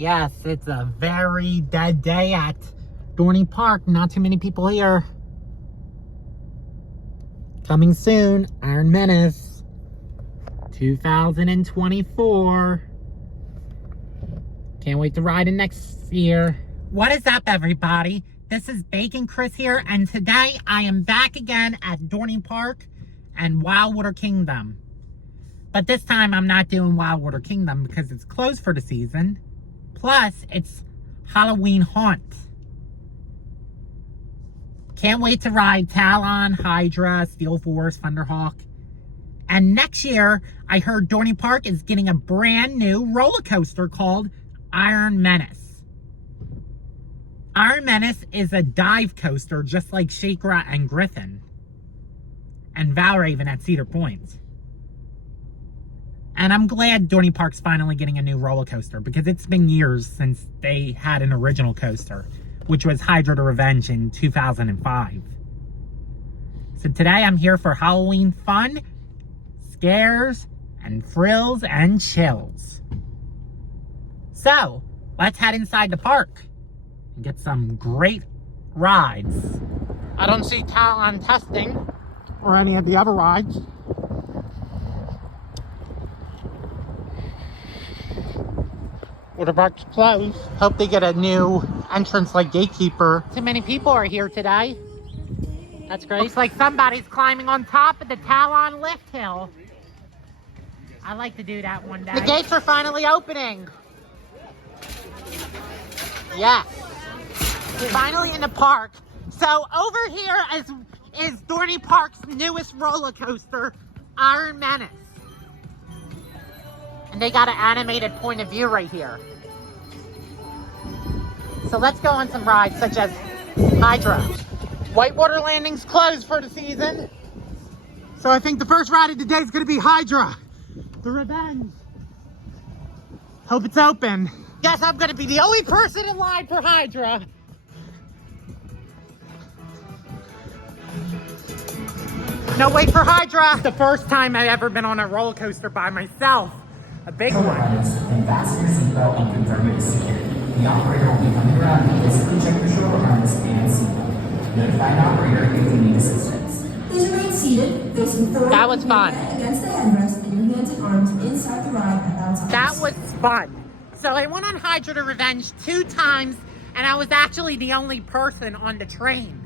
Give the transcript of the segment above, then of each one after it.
Yes, it's a very dead day at Dorney Park. Not too many people here. Coming soon, Iron Menace 2024. Can't wait to ride it next year. What is up, everybody? This is Bacon Chris here, and today I am back again at Dorney Park and Wildwater Kingdom. But this time I'm not doing Wildwater Kingdom because it's closed for the season. Plus, it's Halloween Haunt. Can't wait to ride Talon, Hydra, Steel Force, Thunderhawk. And next year, I heard Dorney Park is getting a brand new roller coaster called Iron Menace. Iron Menace is a dive coaster just like Shakra and Griffin. And Valraven at Cedar Point. And I'm glad Dorney Park's finally getting a new roller coaster because it's been years since they had an original coaster, which was Hydra the Revenge in 2005. So today I'm here for Halloween fun, scares, and thrills and chills. So, let's head inside the park and get some great rides. I don't see Talon testing or any of the other rides. Well, the park's closed. Hope they get a new entrance like Gatekeeper. Too many people are here today. That's great. Looks like somebody's climbing on top of the Talon lift hill. I'd like to do that one day. The gates are finally opening. Yes. We're finally in the park. So over here is Dorney Park's newest roller coaster, Iron Menace. And they got an animated point of view right here. So let's go on some rides such as Hydra. Whitewater Landing's closed for the season. So I think the first ride of the day is going to be Hydra, the Revenge. Hope it's open. Guess I'm going to be the only person in line for Hydra. No wait for Hydra. It's the first time I've ever been on a roller coaster by myself. A big one. And fasten your seatbelt and confirm your security. The operator will be coming around to physically check your shoulder harness and seatbelt. Notify an operator if you need assistance. Please remain seated, facing forward. That was fun. Against the headrest and your hands and arms inside the ride at all times. That was fun. So I went on Hydra the Revenge 2 times, and I was actually the only person on the train.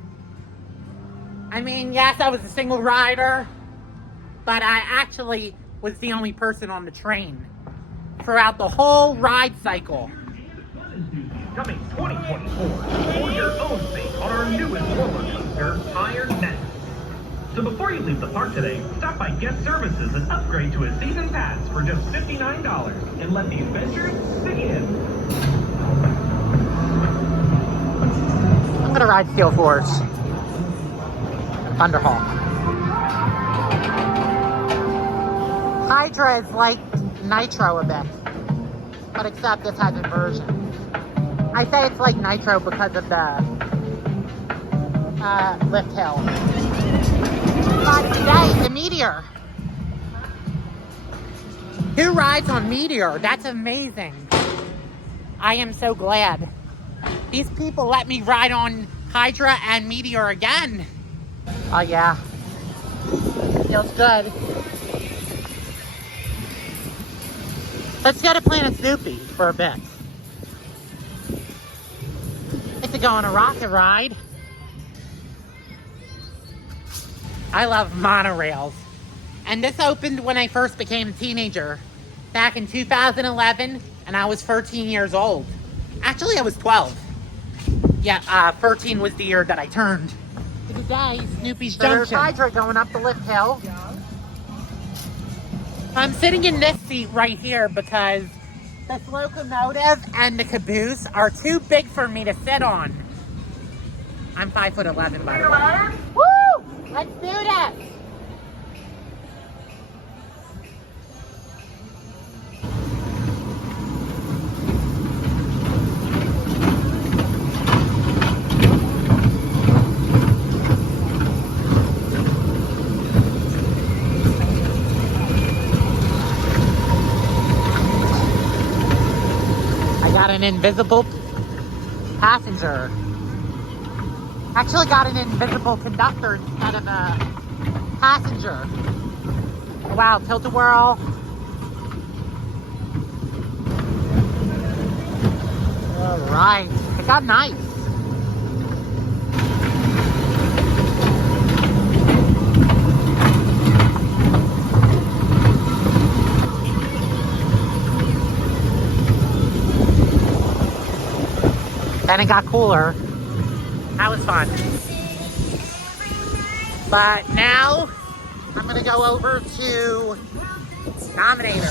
I mean, yes, I was a single rider, but I actually was the only person on the train throughout the whole ride cycle. Coming 2024, for your own sake on our newest roller coaster, Iron Menace. So before you leave the park today, stop by Guest Services and upgrade to a season pass for just $59 and let the adventures begin. I'm gonna ride Steel Force. Thunderhawk. Hydra is like Nitro a bit, but except this has inversion. I say it's like Nitro because of the lift hill. But today, the Meteor. Who rides on Meteor? That's amazing. I am so glad. These people let me ride on Hydra and Meteor again. Oh yeah. Feels good. Let's go to Planet Snoopy for a bit. Like to go on a rocket ride. I love monorails. And this opened when I first became a teenager. Back in 2011, and I was 13 years old. Actually, I was 12. Yeah, 13 was the year that I turned. Today, Snoopy's Junction. Hydra going up the lift hill. I'm sitting in this seat right here because this locomotive and the caboose are too big for me to sit on. I'm 5'11", by the way. Woo! Let's do this! Got an invisible passenger. Actually got an invisible conductor instead of a passenger. Wow, tilt-a-whirl. All right, it got nice. Then it got cooler. That was fun. But now I'm gonna go over to Dominator.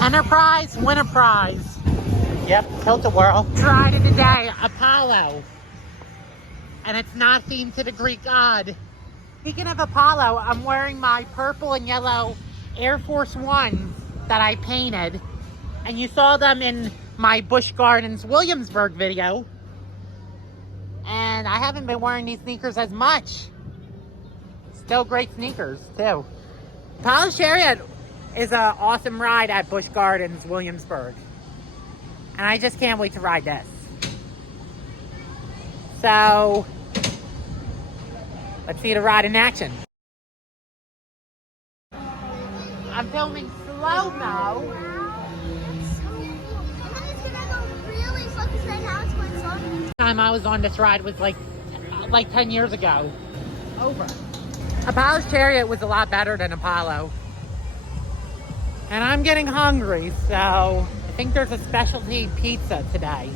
Enterprise, win a prize. Yep, tilt-a-whirl. Tried it today, Apollo. And it's not themed to the Greek god. Speaking of Apollo, I'm wearing my purple and yellow Air Force Ones that I painted. And you saw them in my Busch Gardens Williamsburg video. And I haven't been wearing these sneakers as much. Still great sneakers, too. Apollo Chariot is an awesome ride at Busch Gardens Williamsburg. And I just can't wait to ride this. So, let's see the ride in action. I'm filming slow-mo. Time I was on this ride was like 10 years ago. Over. Apollo's Chariot was a lot better than Apollo. And I'm getting hungry, so I think there's a specialty pizza today.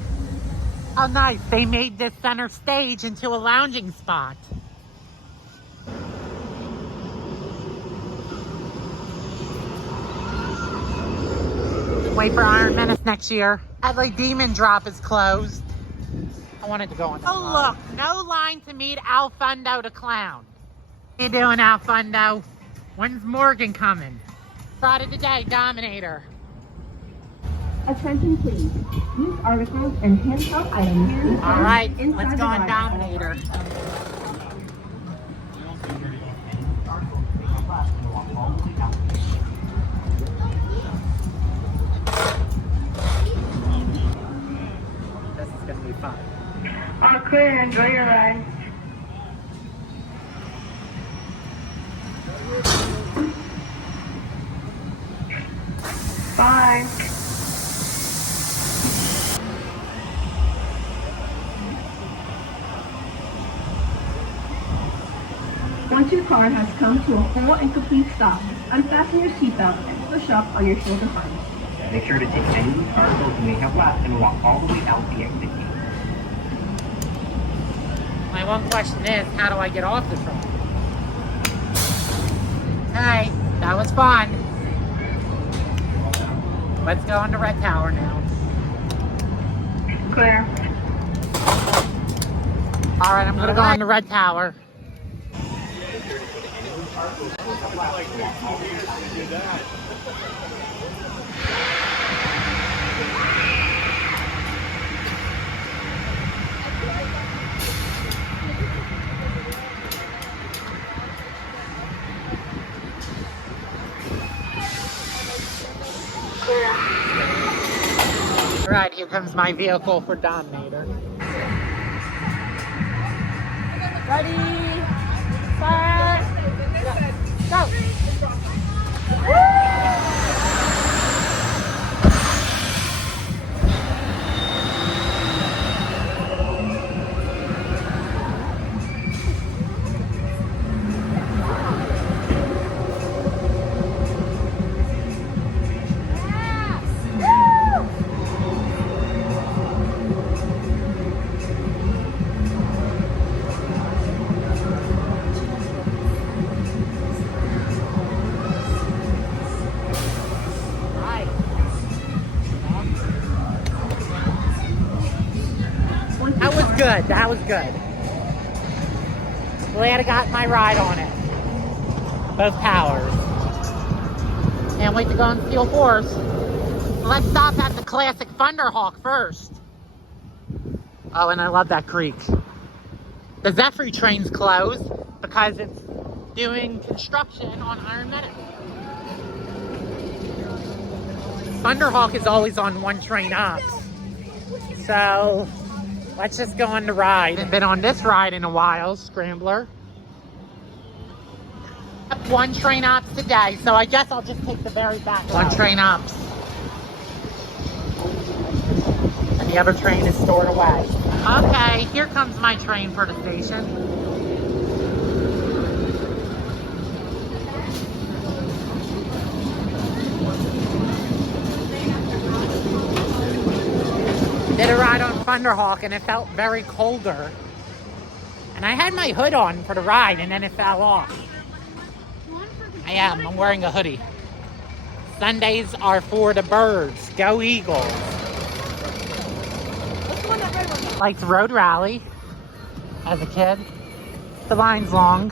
Oh nice, they made this center stage into a lounging spot. Wait for Iron Menace next year. Adley Demon Drop is closed. I wanted to go on. Oh look, no line to meet Al Fundo the Clown. How you doing, Al Fundo? When's Morgan coming? Friday today, Dominator. Attention please. Use articles and handheld items. All right, let's go on Dominator. This is gonna be fun. All clear, enjoy your ride. Bye. Once your car has come to a full and complete stop, unfasten your seatbelt and push up on your shoulder harness. Make sure to take any loose articles you may have left and walk all the way out the exit gate. My one question is, how do I get off the truck? Hey, that was fun. Let's go on the Red Tower now. Clear. All right, I'm gonna go on the Red Tower. All right, here comes my vehicle for Dominator. Ready, fire, go! Good, that was good. Glad I got my ride on it. Both powers. Can't wait to go on Steel Force. Let's stop at the classic Thunderhawk first. Oh, and I love that creek. The Zephyr train's closed because it's doing construction on Iron Menace. Thunderhawk is always on one train up. So let's just go on the ride. Haven't been on this ride in a while, Scrambler. One train ups today, so I guess I'll just take the very back road. One train ups. And the other train is stored away. Okay, here comes my train for the station. Did a ride on Thunderhawk and it felt very colder. And I had my hood on for the ride and then it fell off. I'm wearing a hoodie. Sundays are for the birds. Go Eagles. Liked Road Rally as a kid. The line's long.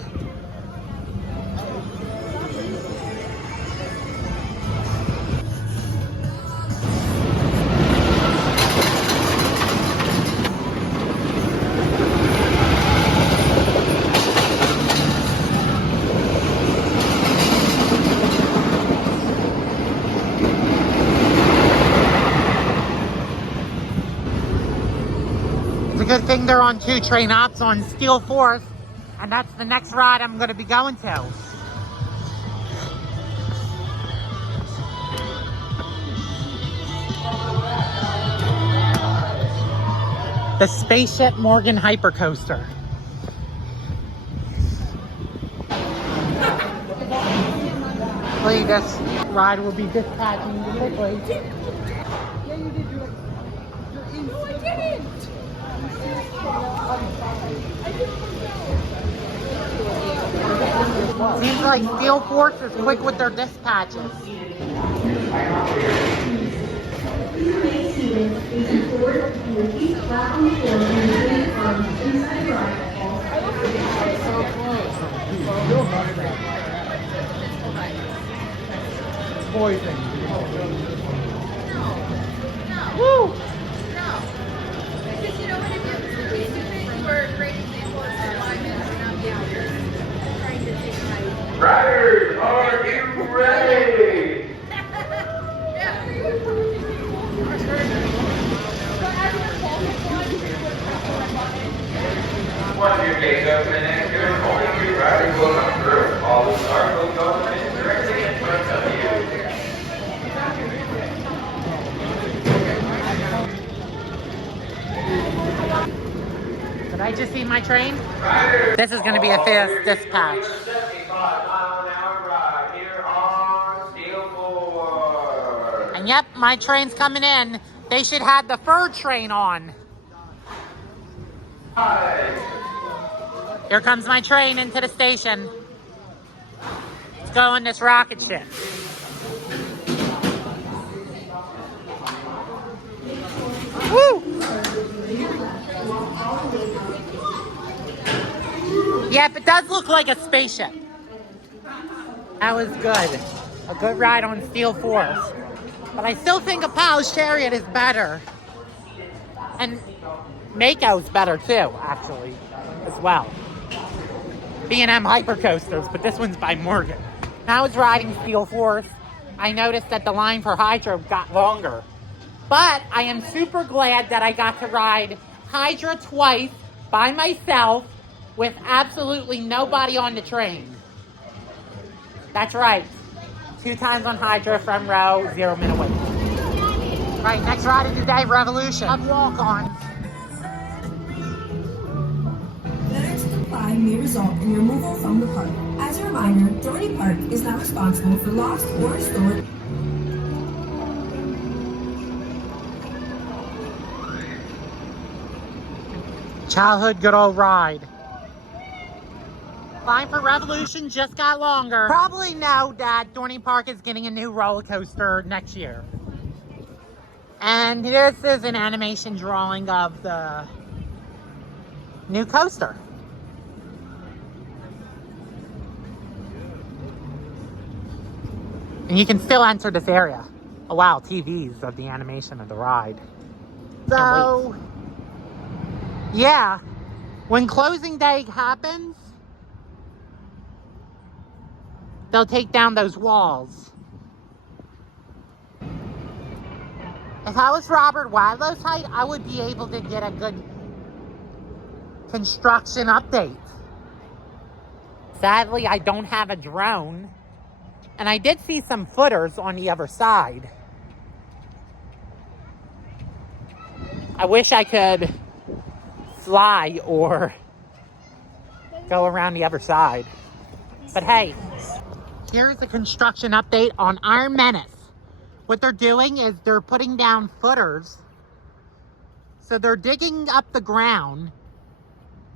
It's a good thing they're on 2 train ops on Steel Force, and that's the next ride I'm going to be going to. The Spaceship Morgan Hypercoaster. Hopefully this ride will be dispatching quickly. Seems like Steel Force is quick with their dispatches. Boy thing. Woo! Because you know what it is? These two things were a great example of 5 minutes and I'm down here trying to take my... Riders, are you ready? Once your gates open and your only 2 riders will come through. All the cars will go in directly in front of you. Did I just see my train? This is going to be a fast dispatch. 75-mile-an-hour ride here on Steel Force. And yep, my train's coming in. They should have the fur train on. Here comes my train into the station. Let's go on this rocket ship. Woo! Yep, it does look like a spaceship. That was good. A good ride on Steel Force. But I still think a Powell's Chariot is better. And Mako's better too, actually, as well. B&M Hypercoasters, but this one's by Morgan. When I was riding Steel Force, I noticed that the line for Hydra got longer. But I am super glad that I got to ride Hydra twice by myself with absolutely nobody on the train. That's right. 2 times on Hydra, front row, 0 minute wait. Right, next ride of the day, Revolution. Of walk-ons. Failure to comply may result in removal from the park. As a reminder, Dorney Park is not responsible for lost or restored. Childhood good old ride. Line for Revolution just got longer. Probably know that Dorney Park is getting a new roller coaster next year. And this is an animation drawing of the new coaster. And you can still enter this area. Oh wow, TVs of the animation of the ride. So, yeah, when closing day happens, they'll take down those walls. If I was Robert Wadlow's height, I would be able to get a good construction update. Sadly, I don't have a drone. And I did see some footers on the other side. I wish I could fly or go around the other side. But hey, here's the construction update on Iron Menace. What they're doing is they're putting down footers. So they're digging up the ground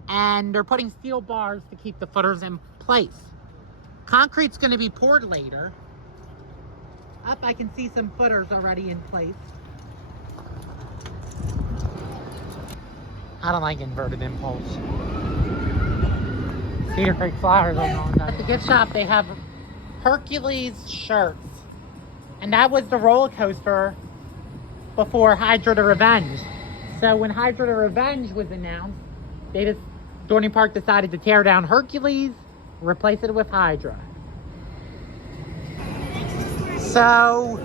and they're putting steel bars to keep the footers in place. Concrete's going to be poured later. Up, I can see some footers already in place. I don't like inverted impulse. Cedar Creek Flowers are going on. At the gift shop, they have Hercules shirts. And that was the roller coaster before Hydra the Revenge. So when Hydra the Revenge was announced, Dorney Park decided to tear down Hercules, replace it with Hydra. So,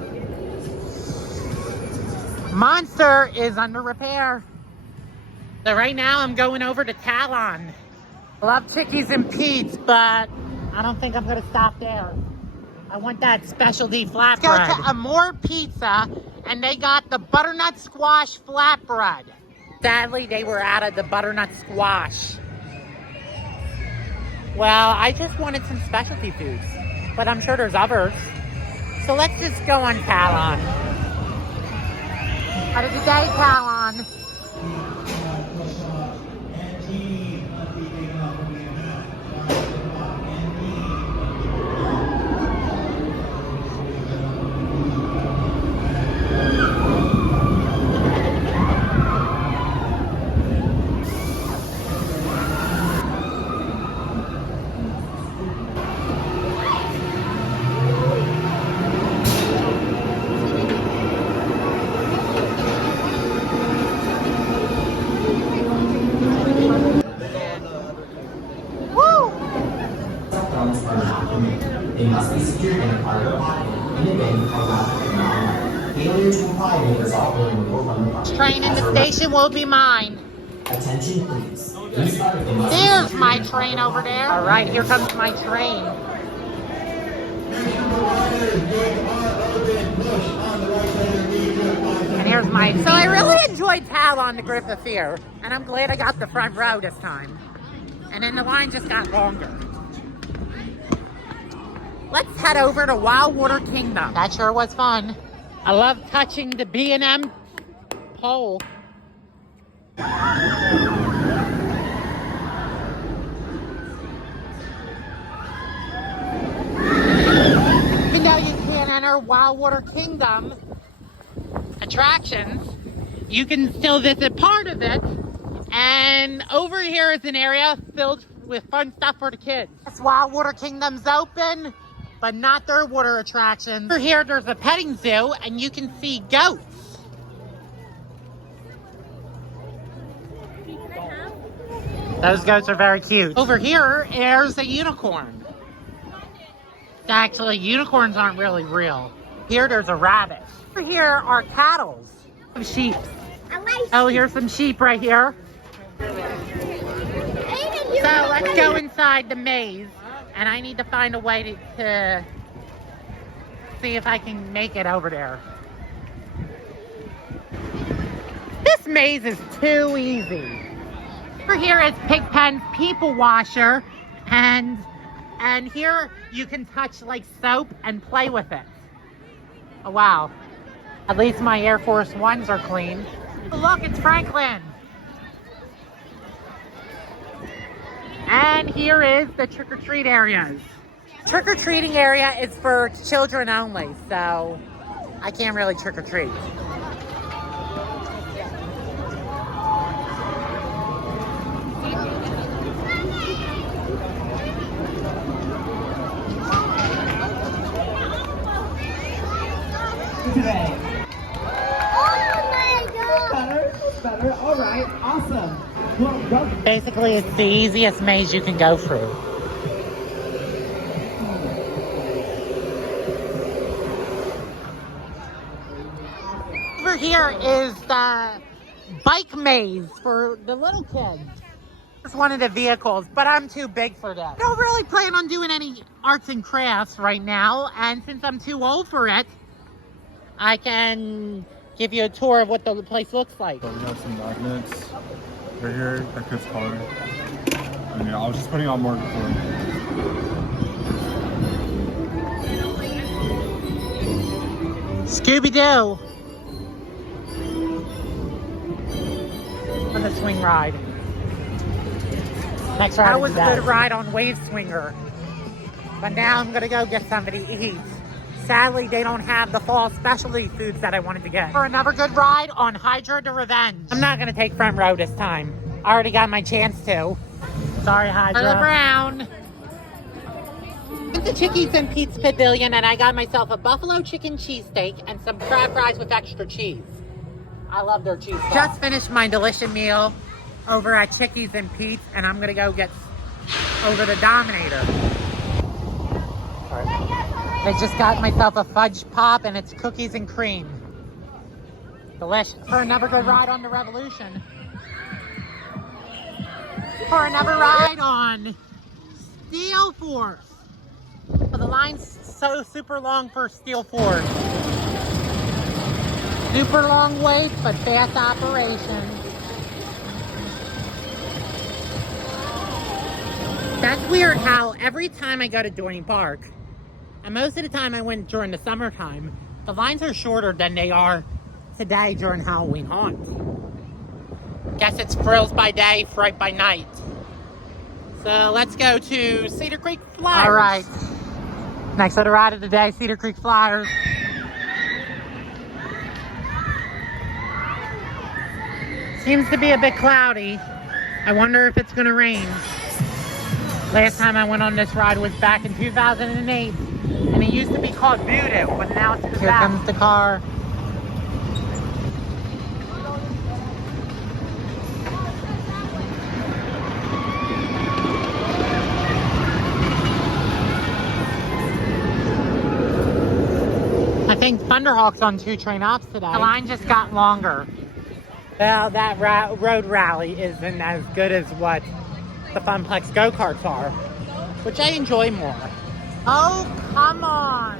Monster is under repair. So right now I'm going over to Talon. I love Chickies and Pete's, but I don't think I'm gonna stop there. I want that specialty flatbread. Let's go to Amore Pizza, and they got the butternut squash flatbread. Sadly, they were out of the butternut squash. Well, I just wanted some specialty foods, but I'm sure there's others. So let's just go on Talon. Have a good day, Talon. They must be secured in a private pocket in event of traumatic phenomena. Failure to comply may result in removal from the park. Train in the station will be mine. Attention please. There's my train over there. All right, here comes my train. And here's my... So I really enjoyed Talon the Griffith Fair, and I'm glad I got the front row this time. And then the line just got longer. Let's head over to Wildwater Kingdom. That sure was fun. I love touching the B&M pole. Even though you can't enter Wildwater Kingdom attractions, you can still visit part of it. And over here is an area filled with fun stuff for the kids. This Wildwater Kingdom's open, but not their water attractions. Over here, there's a petting zoo, and you can see goats. Those goats are very cute. Over here, there's a unicorn. Actually, unicorns aren't really real. Here, there's a rabbit. Over here are cattle. Some sheep. Oh, here's some sheep right here. So let's go inside the maze, and I need to find a way to see if I can make it over there. This maze is too easy. Over here is Pigpen's People Washer, and here you can touch like soap and play with it. Oh wow. At least my Air Force Ones are clean. Look, it's Franklin. And here is the trick-or-treat areas. Trick-or-treating area is for children only, so I can't really trick-or-treat. Today. Better. All right, awesome. Well, Basically, it's the easiest maze you can go through. over here is the bike maze for the little kids. It's one of the vehicles, but I'm too big for that. I don't really plan on doing any arts and crafts right now, and since I'm too old for it, I can give you a tour of what the place looks like. So we got some magnets right here that fits color. And yeah, I was just putting on more before. Scooby-Doo! On the swing ride. Next ride. That was a good ride on Wave Swinger. But now I'm gonna go get something to eat. Sadly, they don't have the fall specialty foods that I wanted to get. For another good ride on Hydra the Revenge. I'm not gonna take front row this time. I already got my chance to. Sorry, Hydra. Charlie Brown. Went to Chickies and Pete's Pavilion and I got myself a buffalo chicken cheesesteak and some crab fries with extra cheese. I love their cheese. Just finished my delicious meal over at Chickies and Pete's, and I'm gonna go get over the Dominator. I just got myself a fudge pop and it's cookies and cream. Delicious. For another good ride on the Revolution. For another ride on Steel Force. Well, the line's so super long for Steel Force. Super long wait, but fast operation. That's weird how every time I go to Dorney Park, and most of the time I went during the summertime, the lines are shorter than they are today during Halloween Haunt. Guess it's frills by day, fright by night. So let's go to Cedar Creek Flyers. All right. Next on the ride of the day, Cedar Creek Flyers. Seems to be a bit cloudy. I wonder if it's gonna rain. Last time I went on this ride was back in 2008, and it used to be called Voodoo, but now it's Here comes the car. I think Thunderhawk's on 2 train ops today. The line just got longer. Well, that road rally isn't as good as what the Funplex go-karts are, which I enjoy more. Oh, come on!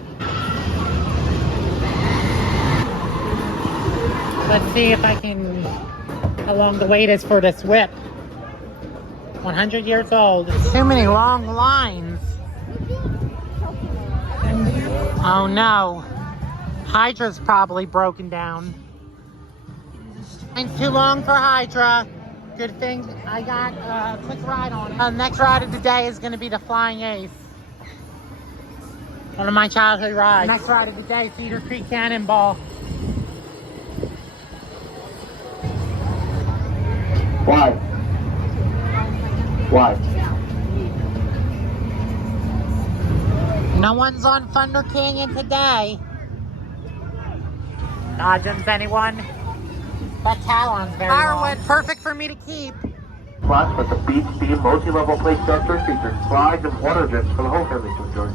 Let's see if I can, how long the wait is for this whip. 100 years old. Too many long lines. Oh no. Hydra's probably broken down. Line's too long for Hydra. Good thing I got a quick ride on it. Next ride of the day is going to be the Flying Ace. One of my childhood rides. Next ride of the day, Cedar Creek Cannonball. Why? Why? No one's on Thunder Canyon today. Dodgems, anyone? That Talon's very long. Perfect for me to keep. Plus, with the Beach Steam multi-level play structure featuring slides and water jets for the whole family to enjoy.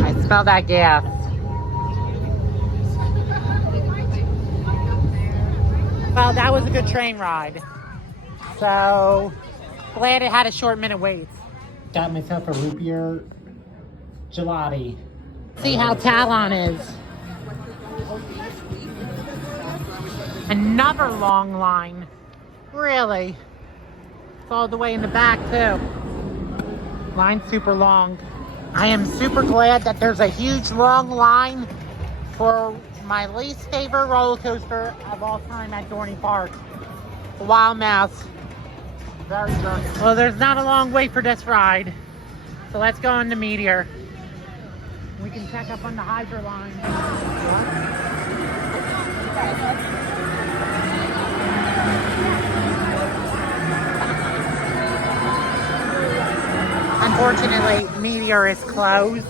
I smell that gas. Well, that was a good train ride. So, glad it had a short minute wait. Got myself a root beer gelati. See how Talon is. Another long line. Really? It's all the way in the back too. Line's super long. I am super glad that there's a huge long line for my least favorite roller coaster of all time at Dorney Park. The Wild Mouse. Very good. Well, there's not a long wait for this ride. So let's go on the Meteor. We can check up on the Hydra line. Unfortunately, Meteor is closed.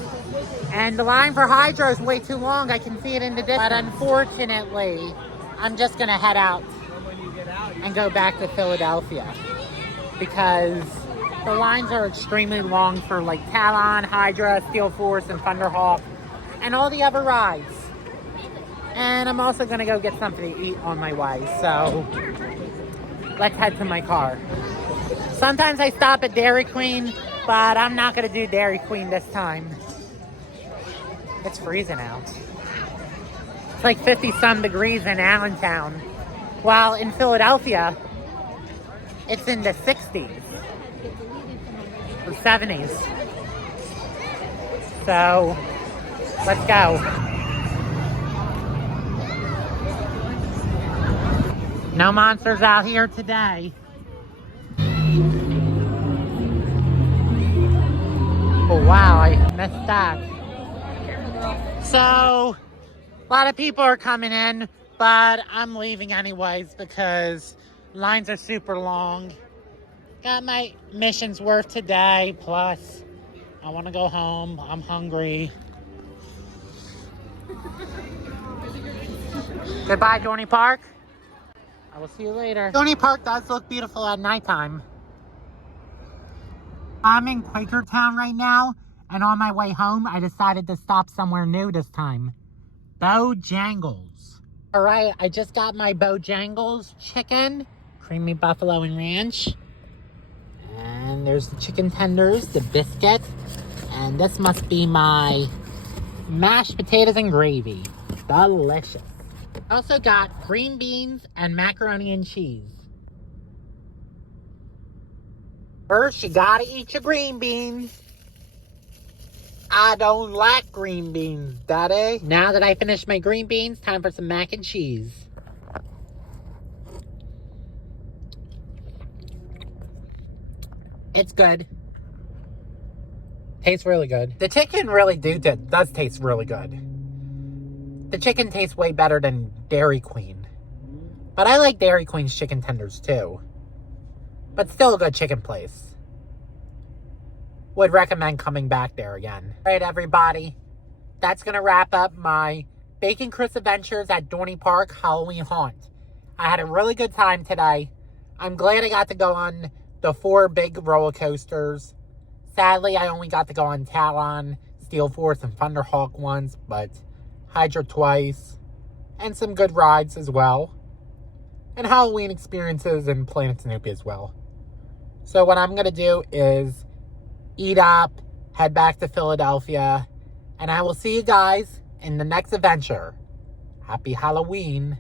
And the line for Hydra is way too long. I can see it in the distance. But unfortunately, I'm just gonna head out. and go back to Philadelphia because the lines are extremely long for like Talon, Hydra, Steel Force, and Thunderhawk, and all the other rides. And I'm also gonna go get something to eat on my way, so let's head to my car. Sometimes I stop at Dairy Queen, but I'm not gonna do Dairy Queen this time. It's freezing out. It's like 50-some degrees in Allentown, while in Philadelphia, it's in the 60s or 70s. So, let's go. No monsters out here today. Oh wow, I missed that. So, a lot of people are coming in, but I'm leaving anyways because lines are super long. Got my mission's worth today, plus I want to go home. I'm hungry. Goodbye, Dorney Park. I will see you later. Dorney Park does look beautiful at nighttime. I'm in Quakertown right now, and on my way home, I decided to stop somewhere new this time. Bojangles. All right, I just got my Bojangles chicken, creamy buffalo and ranch. And there's the chicken tenders, the biscuit, and this must be my mashed potatoes and gravy. Delicious. I also got green beans and macaroni and cheese. First, you gotta eat your green beans. I don't like green beans, Daddy. Now that I finished my green beans, time for some mac and cheese. It's good. Tastes really good. The chicken really does taste really good. The chicken tastes way better than Dairy Queen. But I like Dairy Queen's chicken tenders too. But still a good chicken place. Would recommend coming back there again. Alright everybody, that's gonna wrap up my Bacon Crisp Adventures at Dorney Park Halloween Haunt. I had a really good time today. I'm glad I got to go on the 4 big roller coasters. Sadly, I only got to go on Talon, Steel Force, and Thunderhawk once, but Hydra twice, and some good rides as well. And Halloween experiences in Planet Snoopy as well. So what I'm going to do is eat up, head back to Philadelphia, and I will see you guys in the next adventure. Happy Halloween.